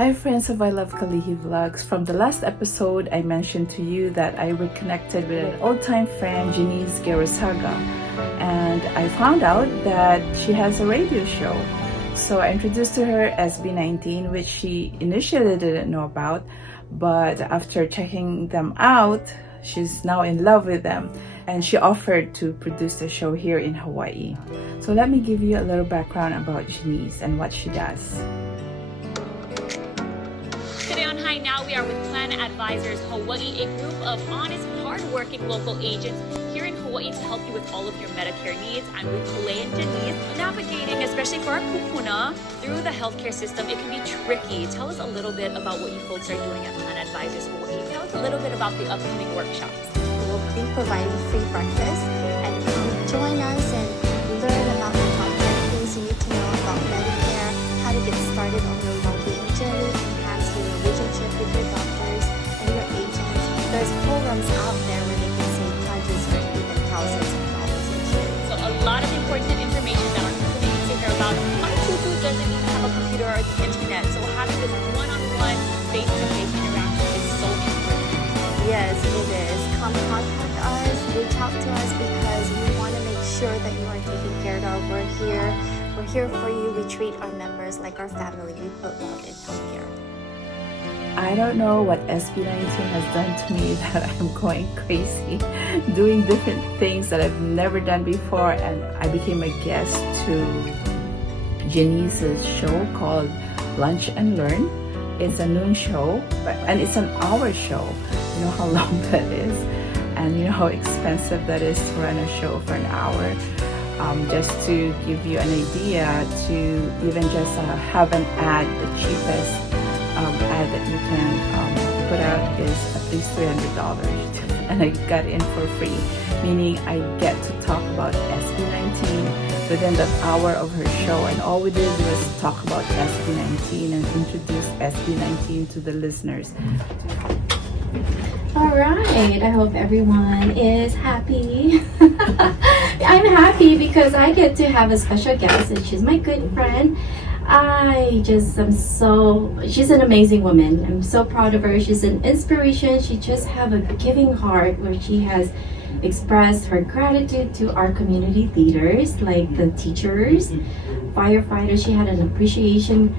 Hi friends of I Love Kalihi Vlogs. From the last episode, I mentioned to you that I reconnected with an old-time friend, Jeanice, and I found out that she has a radio show. So I introduced to her SB19, which she initially didn't know about, but after checking them out, she's now in love with them, and she offered to produce the show here in Hawaii. So let me give you a little background about Jeanice and what she does. Today on Hi Now, we are with Plan Advisors Hawaii, a group of honest, hard-working local agents here in Hawaii to help you with all of your Medicare needs. I'm with Kalei and Jeanice. Navigating, especially for our kupuna, through the healthcare system, it can be tricky. Tell us a little bit about what you folks are doing at Plan Advisors Hawaii. Tell us a little bit about the upcoming workshops. We'll be providing free breakfast, and come join us and learn about the top 10 things you need to know about Medicare, how to get started on your well-being journey, enhance your relationship with your doctors and your agents. There's programs out there where they can save hundreds or even thousands of dollars each year. So a lot of important information that our people need to hear about. Our tutu doesn't even have a computer or the internet, so having this one-on-one, face-to-face interaction is so important. Yes, it is. Come contact us, reach out to us because we want to make sure that you are taken care of. We're here for you. We treat our members like our family. We put love in healthcare. I don't know what SB19 has done to me that I'm going crazy, doing different things that I've never done before, and I became a guest to Jeanice's show called Lunch and Learn. It's a noon show, and it's an hour show. You know how long that is, and you know how expensive that is to run a show for an hour. Just to give you an idea, to even just have an ad, the cheapest ad that you can put out is at least $300, and I got in for free, meaning I get to talk about SB19 within that hour of her show, and all we did was talk about SB19 and introduce SB19 to the listeners. All right, I hope everyone is happy. I'm happy because I get to have a special guest, and she's my good friend. She's an amazing woman. I'm so proud of her. She's an inspiration. She just have a giving heart where she has expressed her gratitude to our community leaders, like the teachers, firefighters. She had an appreciation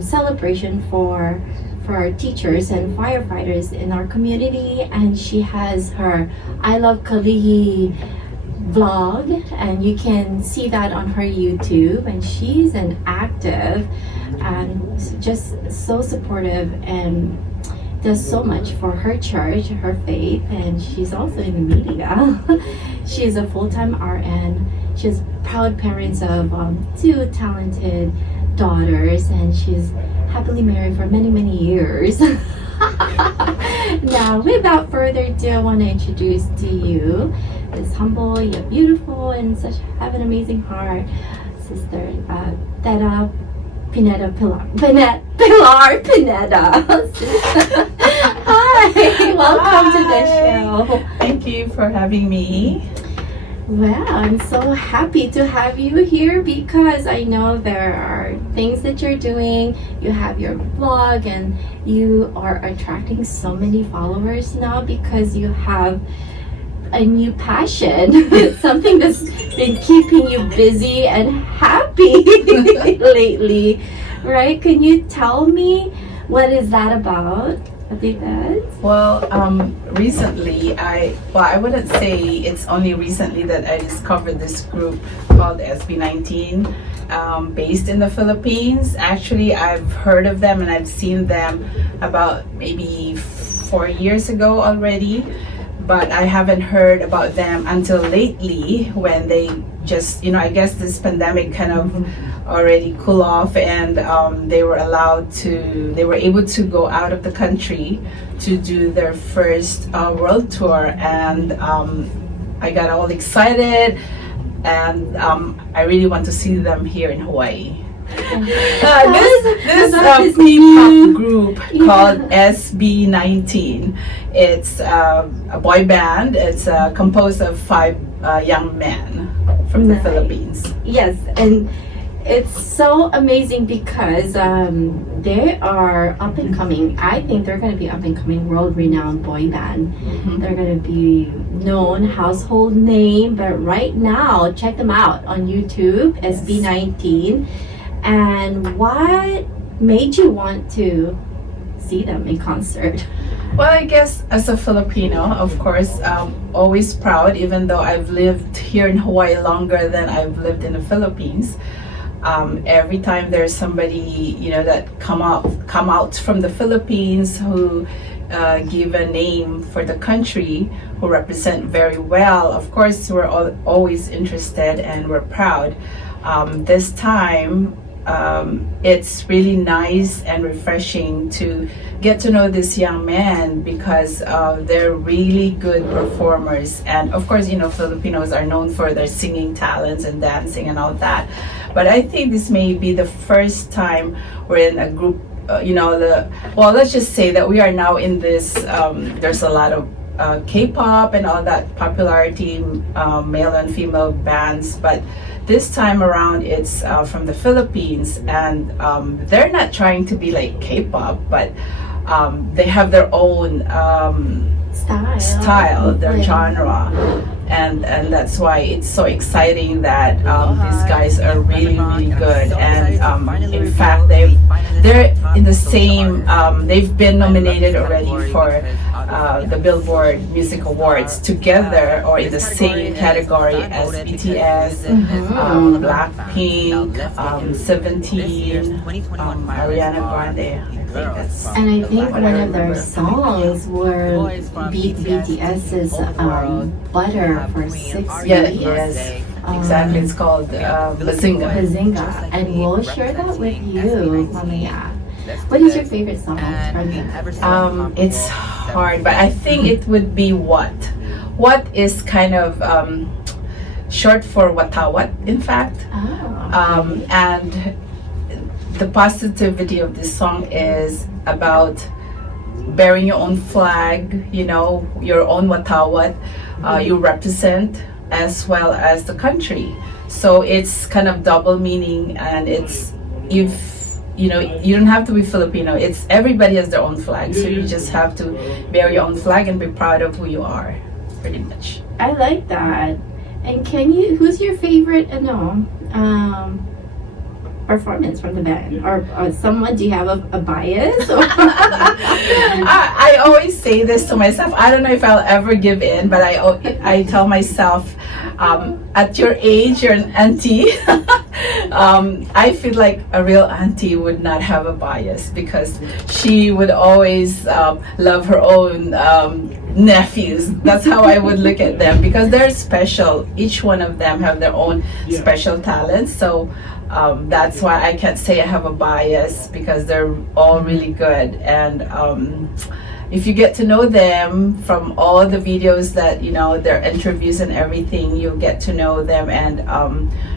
celebration for our teachers and firefighters in our community, and she has her I Love Kalihi vlog, and you can see that on her YouTube, and she's an active and just so supportive and does so much for her church, her faith, and she's also in the media. She's a full-time RN. She's proud parents of 2 talented daughters, and she's happily married for many years. Now, without further ado, I want to introduce to you this humble yet beautiful and have an amazing heart, Sister Tita Pilar Pineda. Hi, welcome to the show. Thank you for having me. Well, I'm so happy to have you here because I know there are things that you're doing. You have your blog, and you are attracting so many followers now because you have a new passion, something that's been keeping you busy and happy lately, right? Can you tell me what is that about? Well, recently, I wouldn't say it's only recently that I discovered this group called SB19, based in the Philippines. Actually, I've heard of them and I've seen them about maybe 4 years ago already, but I haven't heard about them until lately when they just, I guess this pandemic kind of already cool off, and they were able to go out of the country to do their first world tour, and I got all excited, and I really want to see them here in Hawaii. This P-pop group called SB19. It's a boy band. It's composed of 5 young men from the Philippines. Yes, and it's so amazing because they are up and coming. I think they're going to be up and coming, world renowned boy band. They're going to be known household name, but right now check them out on YouTube, SB19. And what made you want to see them in concert? Well, I guess as a Filipino, of course, always proud, even though I've lived here in Hawaii longer than I've lived in the Philippines. Every time there's somebody, that come out from the Philippines who give a name for the country, who represent very well, of course, we're always interested and we're proud. This time, it's really nice and refreshing to get to know this young man because they're really good performers. And of course, Filipinos are known for their singing talents and dancing and all that. But I think this may be the first time we're in a group, let's just say that we are now in this, there's a lot of K-pop and all that popularity, male and female bands, but this time around it's from the Philippines, and they're not trying to be like K-pop, but they have their own style, their genre, and that's why it's so exciting that these guys are really good. And in fact, they're in the same. They've been nominated already for the Billboard Music Awards together, or in the same category as BTS, Blackpink, 17, Ariana Grande. And I think one of their songs were BTS's Butter for 6 years. Yes, exactly. It's called Bazinga. Bazinga. And we'll share that with you, Mamaya. What is your favorite song from them? It's hard, but I think it would be What. What is kind of short for Watawat, in fact. And the positivity of this song is about bearing your own flag, your own Watawat, you represent, as well as the country. So it's kind of double meaning, and it's, you don't have to be Filipino. It's everybody has their own flag, so you just have to bear your own flag and be proud of who you are, pretty much. I like that. And who's your favorite, performance from the band, or someone? Do you have a bias? I always say this to myself. I don't know if I'll ever give in, but I tell myself, at your age, you're an auntie. I feel like a real auntie would not have a bias, because she would always love her own nephews. That's how I would look at them, because they're special. Each one of them have their own special talents. So that's why I can't say I have a bias, because they're all really good. And if you get to know them from all the videos that, their interviews and everything, you'll get to know them, and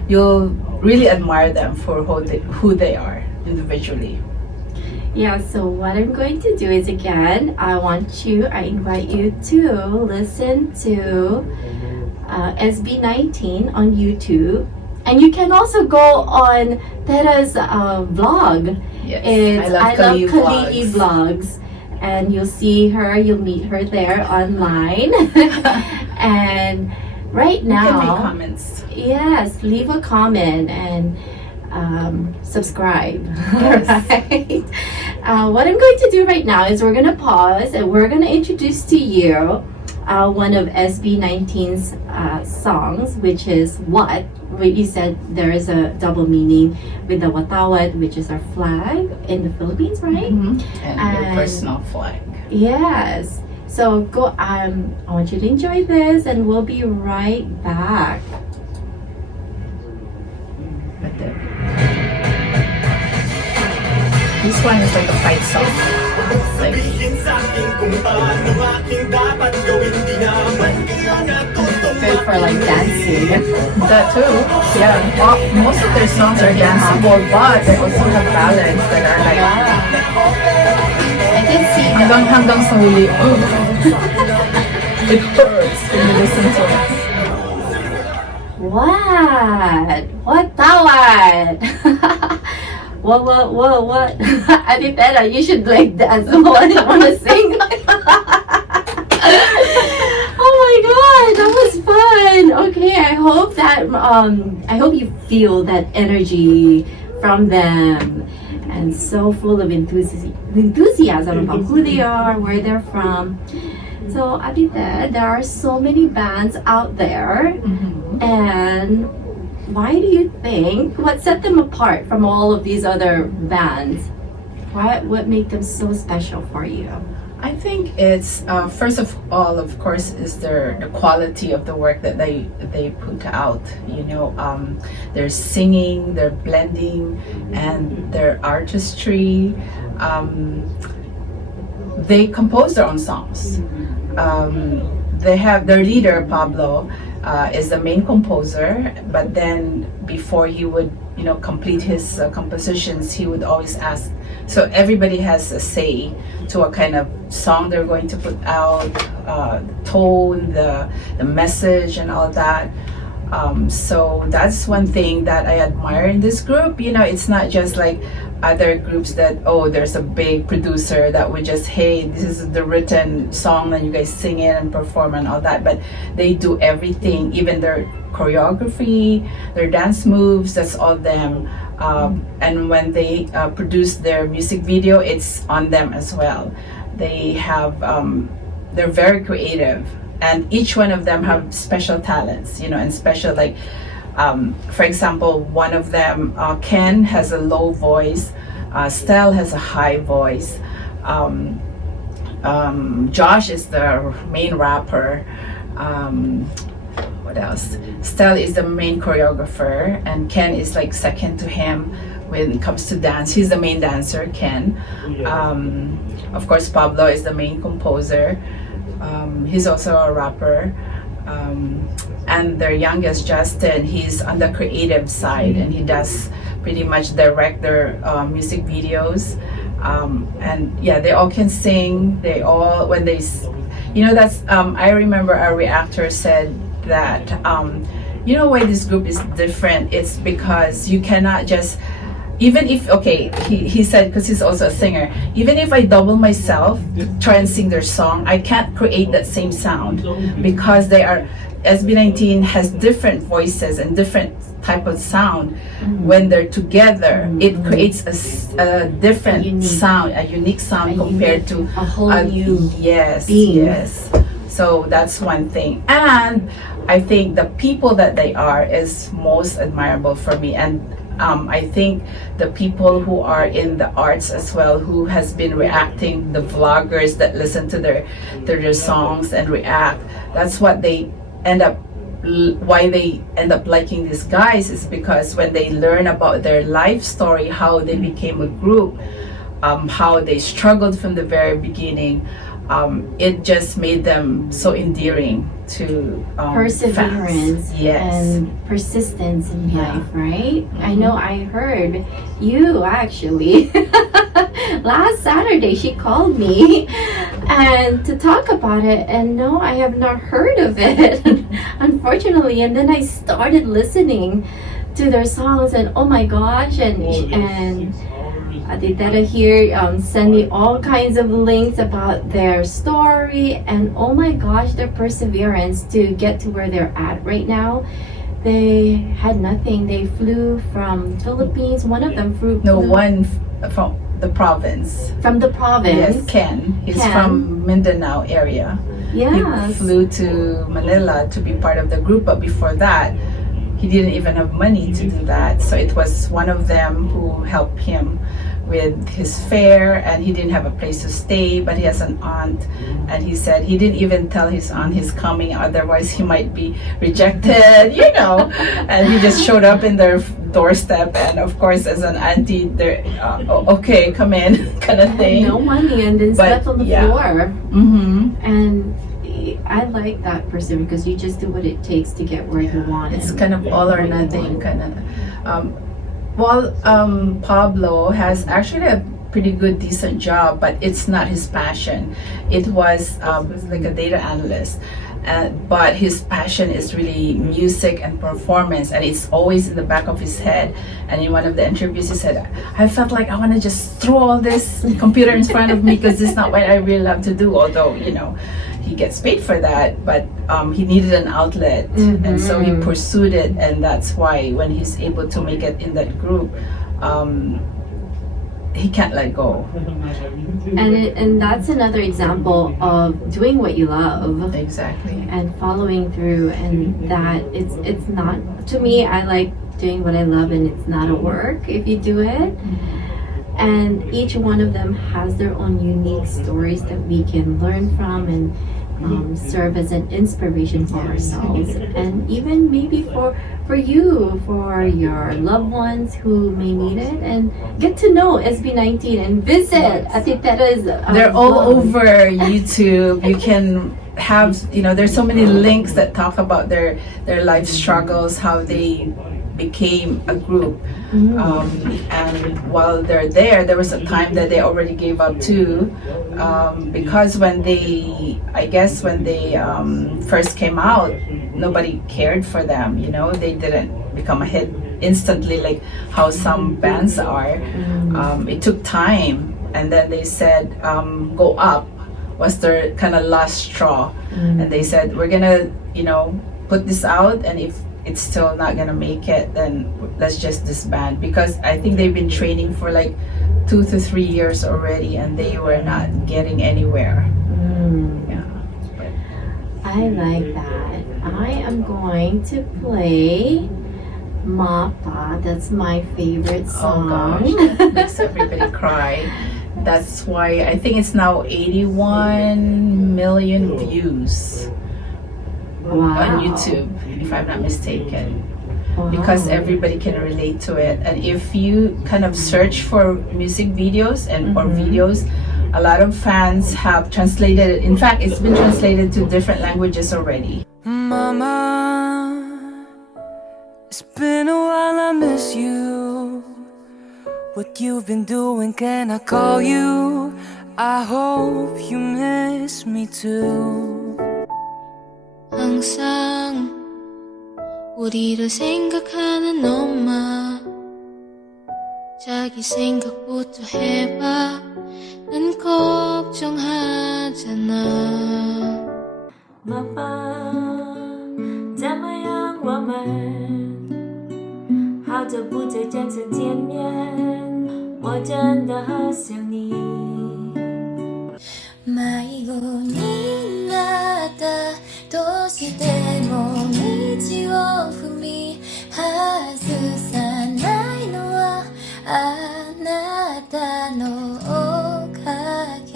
you'll really admire them for who they are individually. Yeah, so what I'm going to do is, again, I invite you to listen to SB19 on YouTube. And you can also go on Tita's vlog. Yes, It's I love Kali'i Vlogs. And you'll meet her there online. And right now, you can make comments. Yes, leave a comment and subscribe. Yes. Right? What I'm going to do right now is we're going to pause, and we're going to introduce to you one of SB19's songs, which is What. You said there is a double meaning with the Watawat, which is our flag in the Philippines, right? And your personal flag. Yes. So go. I want you to enjoy this, and we'll be right back. This one is like a fight song. Like, good for like dancing. that too. Yeah. Most of their songs are danceable, but they also have ballads that are like I can see hanggang sa huli. It hurts when you listen to it. What tawad? What? Aditera, you should like dance. What do you want to sing? Oh my god, that was fun. Okay, I hope that I hope you feel that energy from them, and so full of enthusiasm about who they are, where they're from. So Aditera, there are so many bands out there, and why do you think, what set them apart from all of these other bands? What made them so special for you? I think it's first of all, of course, is the quality of the work that they put out. You know, their singing, their blending, and their artistry. They compose their own songs. They have their leader Pablo is the main composer, but then before he would complete his compositions, he would always ask. So everybody has a say to what kind of song they're going to put out, tone, the message, and all that. So that's one thing that I admire in this group. It's not just like other groups that, there's a big producer that would just, hey, this is the written song and you guys sing it and perform and all that. But they do everything, even their choreography, their dance moves, that's all them. And when they produce their music video, it's on them as well. They have, they're very creative. And each one of them have special talents, and special, like, for example, one of them, Ken, has a low voice, Stel has a high voice, Josh is the main rapper, what else? Stel is the main choreographer, and Ken is like second to him when it comes to dance. He's the main dancer, Ken. Of course, Pablo is the main composer. He's also a rapper, and their youngest, Justin, he's on the creative side, and he does pretty much direct their music videos. And yeah, they all can sing. They all, when they, that's, I remember a reactor said that, why this group is different, it's because you cannot just, even if, he said, because he's also a singer, even if I double myself to try and sing their song, I can't create that same sound, because they are, SB19 has different voices and different type of sound. When they're together, it creates a different sound, a unique sound compared to a whole new yes, being. yes. So that's one thing. And I think the people that they are is most admirable for me. And I think the people who are in the arts as well, who has been reacting, the vloggers that listen to their songs and react, that's what they end up, why they end up liking these guys, is because when they learn about their life story, how they became a group, how they struggled from the very beginning, it just made them so endearing to perseverance fans. Yes. and persistence in life, right? I know I heard you actually last Saturday she called me and to talk about it, and no, I have not heard of it unfortunately. And then I started listening to their songs, and oh my gosh, and Tita here send me all kinds of links about their story, and oh my gosh, their perseverance to get to where they're at right now. They had nothing. They flew from Philippines. One of them flew One from the province. From the province. Yes, Ken. He's Ken. from Mindanao area. Yes. He flew to Manila to be part of the group, but before that, he didn't even have money to do that. So it was one of them who helped him with his fare, and he didn't have a place to stay, but he has an aunt, and he said he didn't even tell his aunt he's coming, otherwise he might be rejected, and he just showed up in their doorstep, and of course as an auntie, they're okay, come in kind of thing. No money, and then slept on the floor. And I like that person, because you just do what it takes to get where you want. It's kind of all or nothing kind of. Pablo has actually a pretty good, decent job, but it's not his passion. It was like a data analyst, but his passion is really music and performance, and it's always in the back of his head. And in one of the interviews he said, I felt like I want to just throw all this computer in front of me because this is not what I really love to do, although he gets paid for that, but he needed an outlet. And so he pursued it, and that's why when he's able to make it in that group, he can't let go. And that's another example of doing what you love. Exactly. And following through, and that it's not, to me, I like doing what I love, and it's not a work if you do it. And each one of them has their own unique stories that we can learn from and serve as an inspiration for ourselves, and even maybe for you, for your loved ones who may need it, and get to know SB19 and visit. I think that is they're all over YouTube. You can have, there's so many links that talk about their life struggles, how they became a group. And while they're there was a time that they already gave up too, because when they first came out, nobody cared for them. They didn't become a hit instantly like how some bands are. It took time, and then they said Go Up was their kind of last straw. And they said, we're gonna put this out, and if it's still not gonna make it, then let's just disband, because I think they've been training for like 2 to 3 years already, and they were not getting anywhere. I like that. I am going to play Mapa. That's my favorite song. Oh gosh, that makes everybody cry. That's why I think it's now 81 million views on YouTube, if I'm not mistaken. Because everybody can relate to it. And if you kind of search for music videos or videos, a lot of fans have translated it. In fact, it's been translated to different languages already. Mama, it's been a while, I miss you. What you've been doing, can I call you? I hope you miss me too. 항상 우리를 생각하는 엄마, 자기 생각부터 해봐. 난 걱정하잖아. Mama， 怎么样？我们好久不再真正见面，我真的好想你。迷子になったどうしても道を踏み外さないのはあなたのおかげ。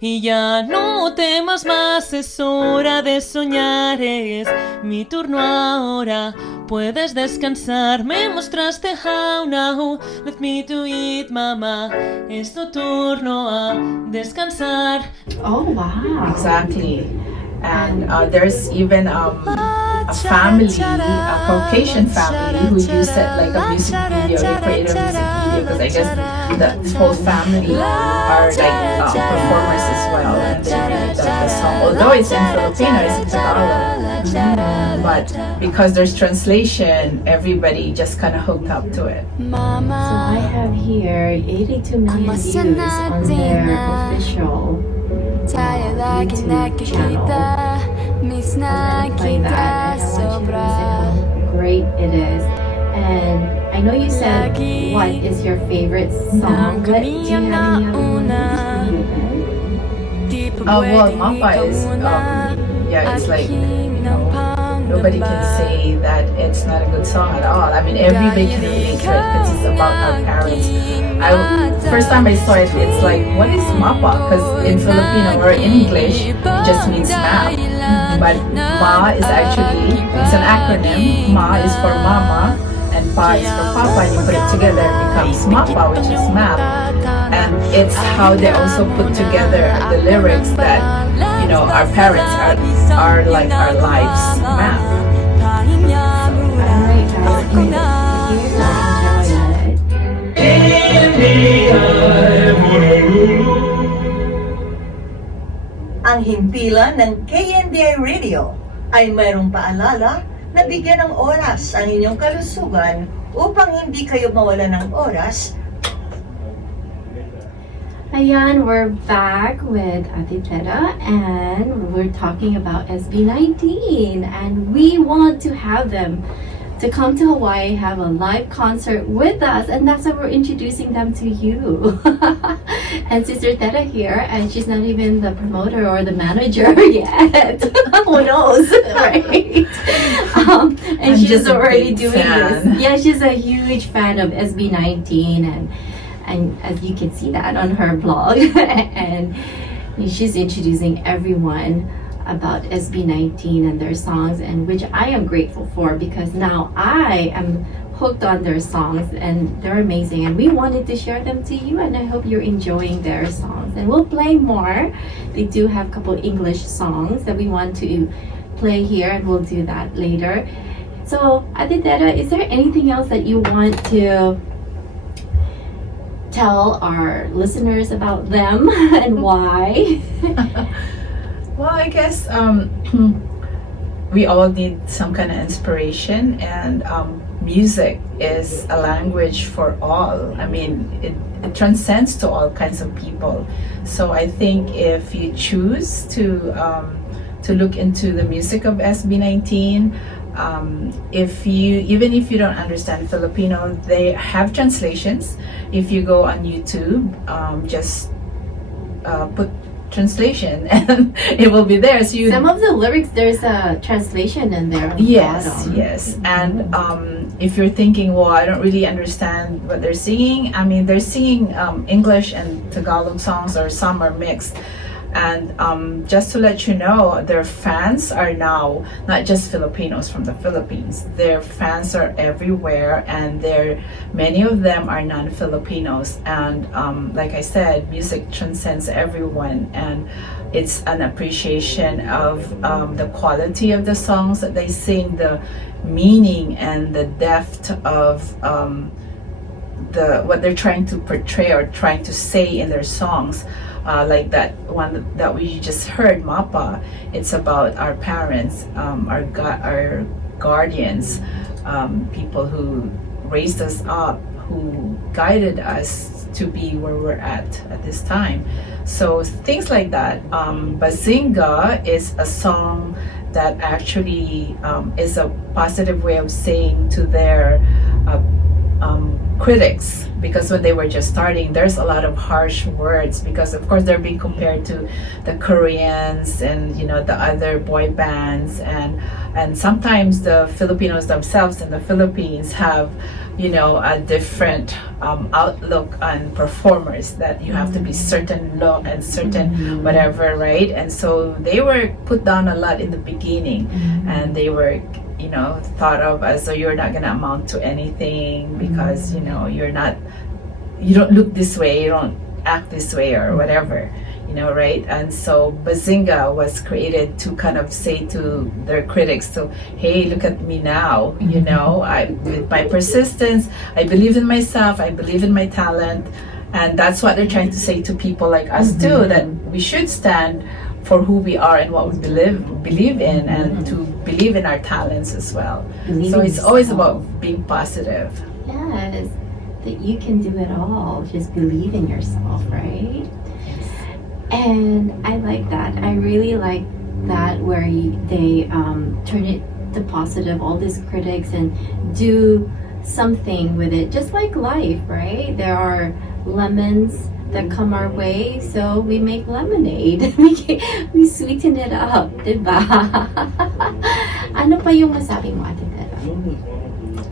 Y ya no temas más, es hora de soñar, es mi turno ahora, puedes descansar, me mostraste how now, let me do it, mama, es tu turno a descansar. Oh wow. Exactly. And there's even a family, a Caucasian family, who used it like a music video. They created a music video because I guess this whole family are like performers as well, and they really love the song. Although it's in Filipino, it's in Tagalog, but because there's translation, everybody just kind of hooked up to it. So I have here 82 million views on their official YouTube channel. Play that, and I want you to listen how great it is. And I know you said what is your favorite song, but do you have any other one that you Well, Mapa is, it's like, nobody can say that it's not a good song at all. I mean, everybody can relate to it because it's about our parents. First time I saw it, it's like, what is Mapa? Because in Filipino or in English, it just means map. But Ma is actually, it's an acronym. Ma is for Mama, and Pa is for Papa, and you put it together, it becomes Mapa, which is map. And it's how they also put together the lyrics that, our parents are like our lives map. Alright guys, enjoy it. Ang himpilan ng KNDI Radio ay mayroong paalala na bigyan ng oras ang inyong kalusugan upang hindi kayo mawala ng oras. Ayan, we're back with Ate Tita and we're talking about SB19 and we want to have them to come to Hawaii, have a live concert with us, and that's why we're introducing them to you. And Sister Teta here, and she's not even the promoter or the manager yet. Who knows, right? And I'm she's just a already big doing fan. this. Yeah, she's a huge fan of SB19, and as you can see that on her blog, and she's introducing everyone about SB19 and their songs, and which I am grateful for because now I am hooked on their songs and they're amazing, and we wanted to share them to you, and I hope you're enjoying their songs, and we'll play more. They do have a couple English songs that we want to play here, and we'll do that later. So Ate Teta, is there anything else that you want to tell our listeners about them and why? Well, I guess we all need some kind of inspiration, and music is a language for all. I mean, it transcends to all kinds of people. So I think if you choose to look into the music of SB19, even if you don't understand Filipino, they have translations. If you go on YouTube, just put translation and it will be there. So Some of the lyrics, there's a translation in there. On the yes, bottom. yes. And if you're thinking, well, I don't really understand what they're singing, I mean, they're singing English and Tagalog songs, or some are mixed. And just to let you know, their fans are now not just Filipinos from the Philippines. Their fans are everywhere, and many of them are non-Filipinos. And like I said, music transcends everyone, and it's an appreciation of the quality of the songs that they sing, the meaning and the depth of what they're trying to portray or trying to say in their songs. Like that one that we just heard, Mapa. It's about our parents, our guardians, people who raised us up, who guided us to be where we're at this time. So things like that. Bazinga is a song that actually is a positive way of saying to their critics, because when they were just starting, there's a lot of harsh words, because of course they're being compared to the Koreans and the other boy bands, and sometimes the Filipinos themselves in the Philippines have a different outlook on performers, that you have to be certain look and certain whatever, right? And so they were put down a lot in the beginning, and they were thought of as though you're not gonna amount to anything, because you don't look this way, you don't act this way, or whatever, right? And so Bazinga was created to kind of say to their critics, so hey, look at me now, with my persistence, I believe in myself, I believe in my talent. And that's what they're trying to say to people like us too, that we should stand for who we are and what we believe in, and to believe in our talents as well. So it's always about being positive. Yes, that you can do it all. Just believe in yourself, right? And I like that. I really like that where they turn it to positive, all these critics, and do something with it, just like life, right? There are lemons that come our way, so we make lemonade. we sweeten it up, diba? Ano pa yung masabi mo, Ate Teta?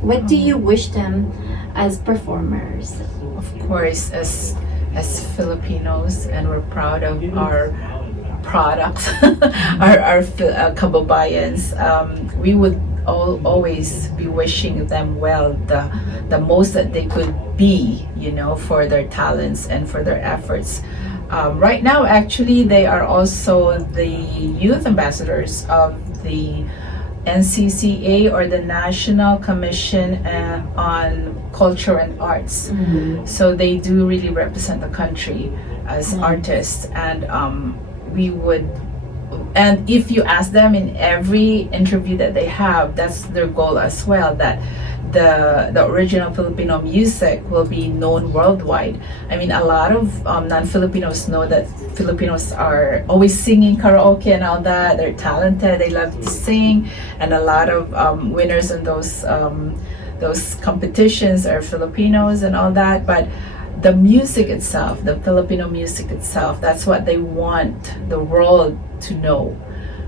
What do you wish them as performers? Of course, as Filipinos, and we're proud of our products, our kababayans, we would always be wishing them well, the most that they could be, for their talents and for their efforts. Right now, actually, they are also the youth ambassadors of the NCCA, or the National Commission on Culture and Arts. So they do really represent the country as artists, and we would, and if you ask them in every interview that they have, that's their goal as well, that the original Filipino music will be known worldwide. I mean, a lot of non-Filipinos know that Filipinos are always singing karaoke and all that. They're talented, they love to sing, and a lot of winners in those competitions are Filipinos and all that. But the music itself, the Filipino music itself, that's what they want the world to know,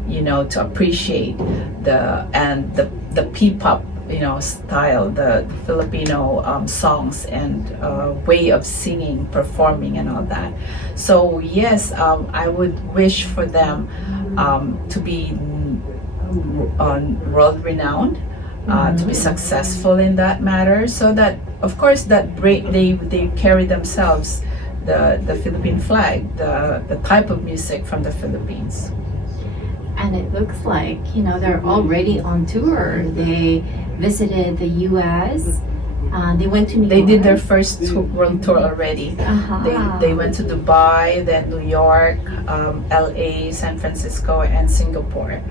you know, to appreciate the P-pop, you know, style, the Filipino songs and way of singing, performing, and all that. So yes, I would wish for them to be world renowned, to be successful in that matter, so that of course that they carry themselves the Philippine flag, the type of music from the Philippines. And it looks like, you know, they're already on tour. They visited the US. They went to New They York. did their first world tour already. They went to Dubai, then New York, LA, San Francisco, and Singapore.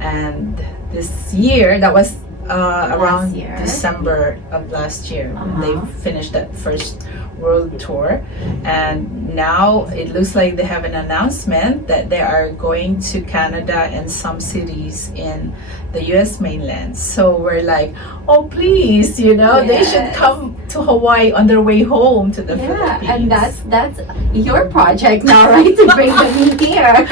And this year, that was around year. December of last year, they finished that first world tour, and now it looks like they have an announcement that they are going to Canada and some cities in the US mainland. So we're like, oh please, you know, they should come to Hawaii on their way home to the Philippines. And that's your project now, right? To bring them here.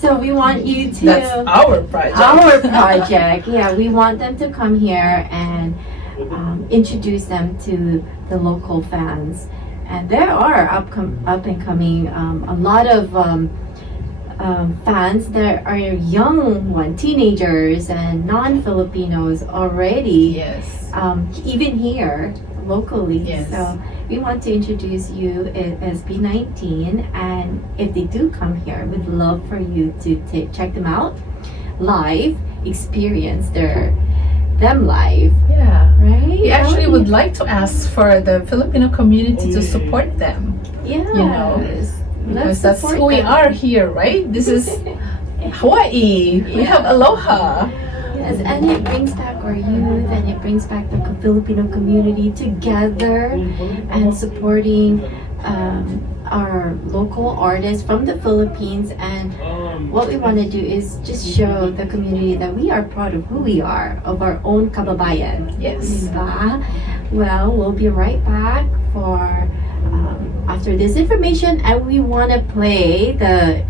So we want you to. That's our project. Our project. Yeah, we want them to come here and introduce them to the local fans. And there are up and coming a lot of fans that are young teenagers and non-Filipinos already. Yes. Even here locally. Yes. So we want to introduce you as SB19, and if they do come here, we'd love for you to check them out live, experience them live. Yeah. Right? We actually would like to ask for the Filipino community to support them. Yeah. You know, because that's who we are here, right? This is Hawaii. We have aloha. Yes, and it brings back our youth, and it brings back the Filipino community together and supporting our local artists from the Philippines. And what we want to do is just show the community that we are proud of who we are, of our own kababayan. Yes. Diba? Well, we'll be right back for after this information, and we want to play the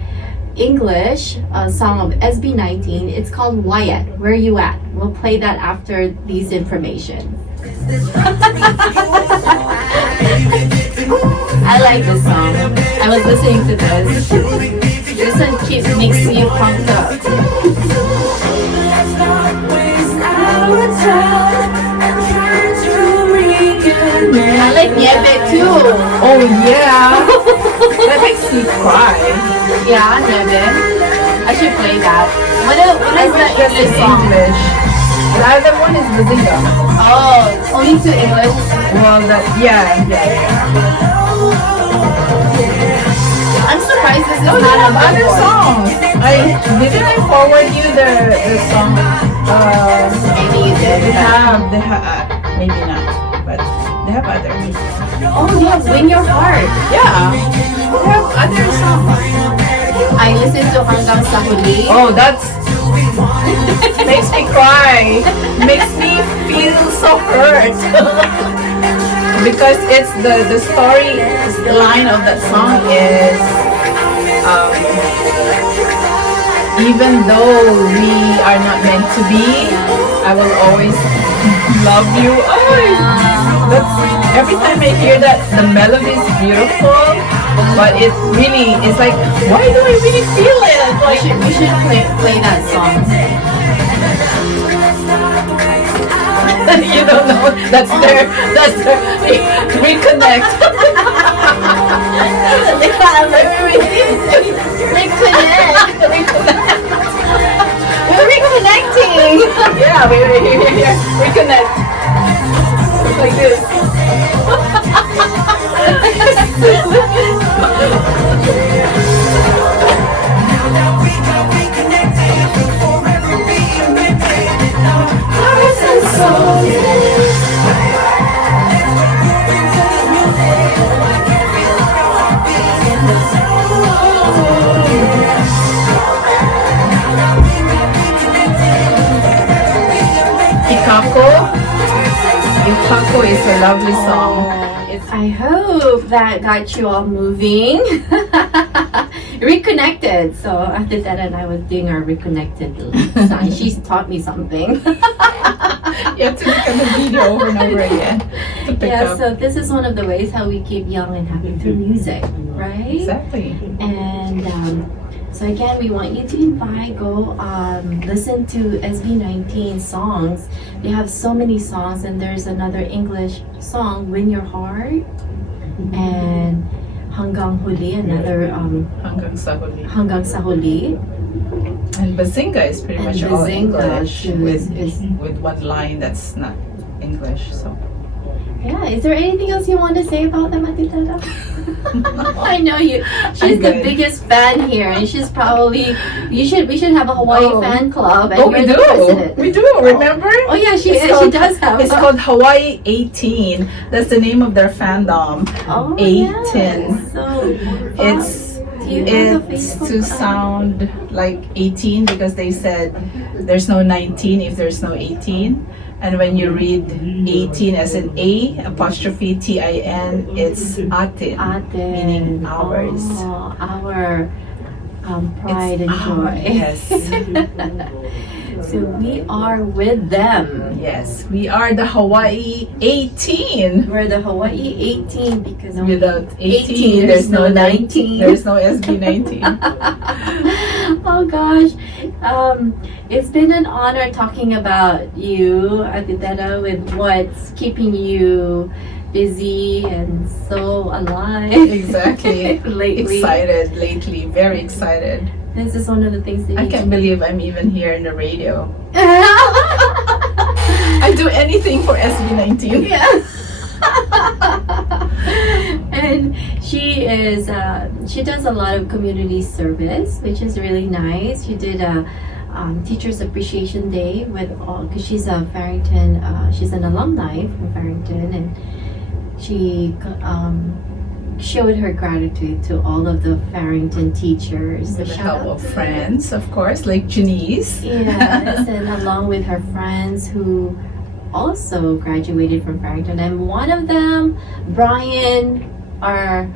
English song of SB19. It's called Wyatt, Where You At? We'll play that after these information. I like this song. I was listening to this. This one makes me pumped up. I like Niebe too. Oh yeah. That makes me cry. Yeah, Niebe. I should play that. What is the English song? English. The other one is Bazinga. Oh, only two English. Well, yeah. I'm surprised this is Oh, they not have on other Billboard. songs. Didn't I forward you the song? Maybe you did. They have, maybe not, but they have others. Oh, yeah, Win Your Heart. Yeah, they have other songs. I listened to Hanggang Sa Huli. Oh, that's makes me cry. Makes me feel so hurt. Because it's the story, the line of that song is even though we are not meant to be, I will always love you. That's every time I hear that, the melody is beautiful, but it really is like, why do I really feel it? Like We should play that song. you don't know. That's their reconnect. We're reconnecting. Yeah, we reconnect. Like this. Ako is a lovely song. It's I hope that got you all moving. Reconnected. So after that, and I was doing our reconnected song. She's taught me something. you have to look at the video over and over again to pick Yeah, up. so this is one of the ways how we keep young and happy through music, right? Exactly. And so again, we want you to go listen to SB19 songs. They have so many songs, and there's another English song, Win Your Heart, and Hanggang Huli, another Hanggang sa huli. Hanggang sa Huli. And Bazinga is pretty And much all Bazinga English too with one line that's not English. So Yeah, is there anything else you want to say about them, Ate Tata? I know you. She's the good. biggest fan here, and she's probably. We should have a Hawaii Oh. fan club, and oh, you're we the do. president. We do. Remember? Oh yeah, she It's is. She called- does have. It's called Hawaii 18. That's the name of their fandom. Oh, 18. yes. So It's do you have a it's Facebook to sound like 18 because they said there's no 19 if there's no 18. And when you read 18 as an A apostrophe TIN, it's atin, Ate, meaning ours. Oh, our pride and It's joy. Yes. So we are with them. Yes, we are the Hawaii 18. We're the Hawaii 18 because only Without 18, there's no 19. There's no SB19. Oh gosh, it's been an honor talking about you, Ate Tata, with what's keeping you busy and so alive. Exactly. Lately. Excited lately, very excited. This is one of the things that I you can't believe I'm even here in the radio. I do anything for SB19. Yeah. And she does a lot of community service, which is really nice. She did a Teachers Appreciation Day with all, because she's a Farrington, she's an alumni from Farrington, and she showed her gratitude to all of the Farrington teachers. With the Shout help out of to them. friends, of course, like Jeanice. Yes, and along with her friends who also graduated from Farrington, and one of them, Brian, our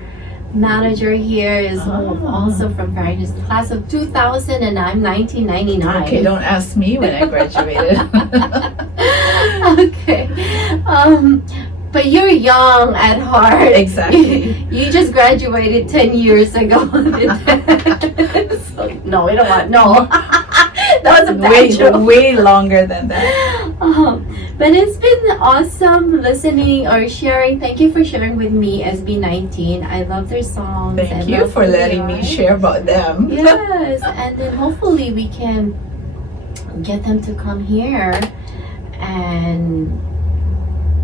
manager here, is also from Farrington. He's class of 2000, and I'm 1999. Okay, don't ask me when I graduated. Okay. But you're young at heart. Exactly. You just graduated 10 years ago. So, no, we don't want, no. That was a bad joke. way longer than that. But it's been awesome listening or sharing. Thank you for sharing with me SB19. I love their songs. I Thank you love for who they letting me are. share about them. Yes, and then hopefully we can get them to come here and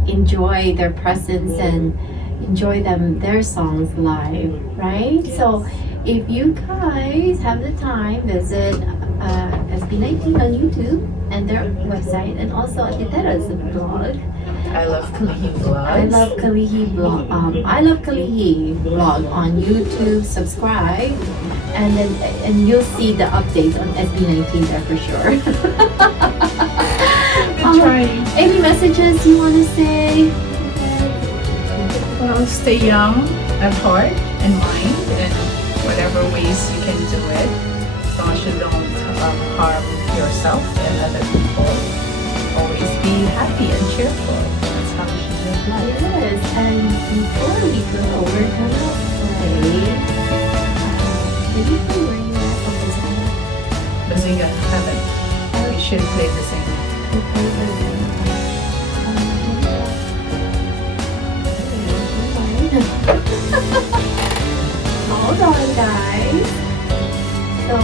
enjoy their presence and enjoy their songs live, right? So if you guys have the time, visit SB19 on YouTube and their website, and also Tita's blog. I love Kalihi vlogs. I love Kalihi blog. I love Kalihi blog on YouTube. Subscribe, and you'll see the updates on SB19 there for sure. Trying. Any messages you want to say? Well, stay young at heart and mind, and whatever ways you can do it, as long as you don't harm yourself and other people. Always be happy and cheerful. That's how we should live life. Yes, and before we go, we're gonna play. Did you play Where You At on Bazinga? Bazinga, haven't. We should play Bazinga. We played Bazinga. Hold on, guys. So,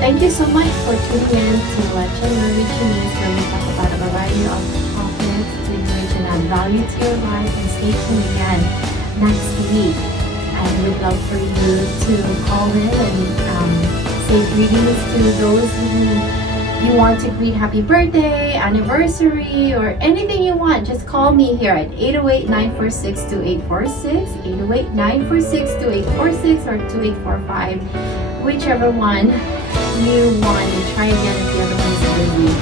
thank you so much for tuning in to Let's Learn with Jeanice, where we talk about a variety of topics to enrich and add value to your life. And stay tuned again next week. And we'd love for you to call in and say greetings to those who you want to greet happy birthday, anniversary, or anything you want. Just call me here at 808-946-2846, 808-946-2846, or 2845, whichever one you want. And try again if the other one is busy.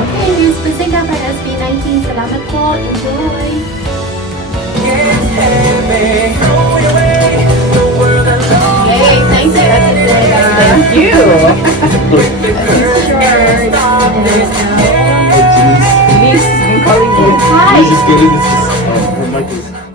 Okay, here's Bazinga by SB19. Salamat po. Enjoy! Denise, I'm calling you. Hi. This is good. This is Michael's.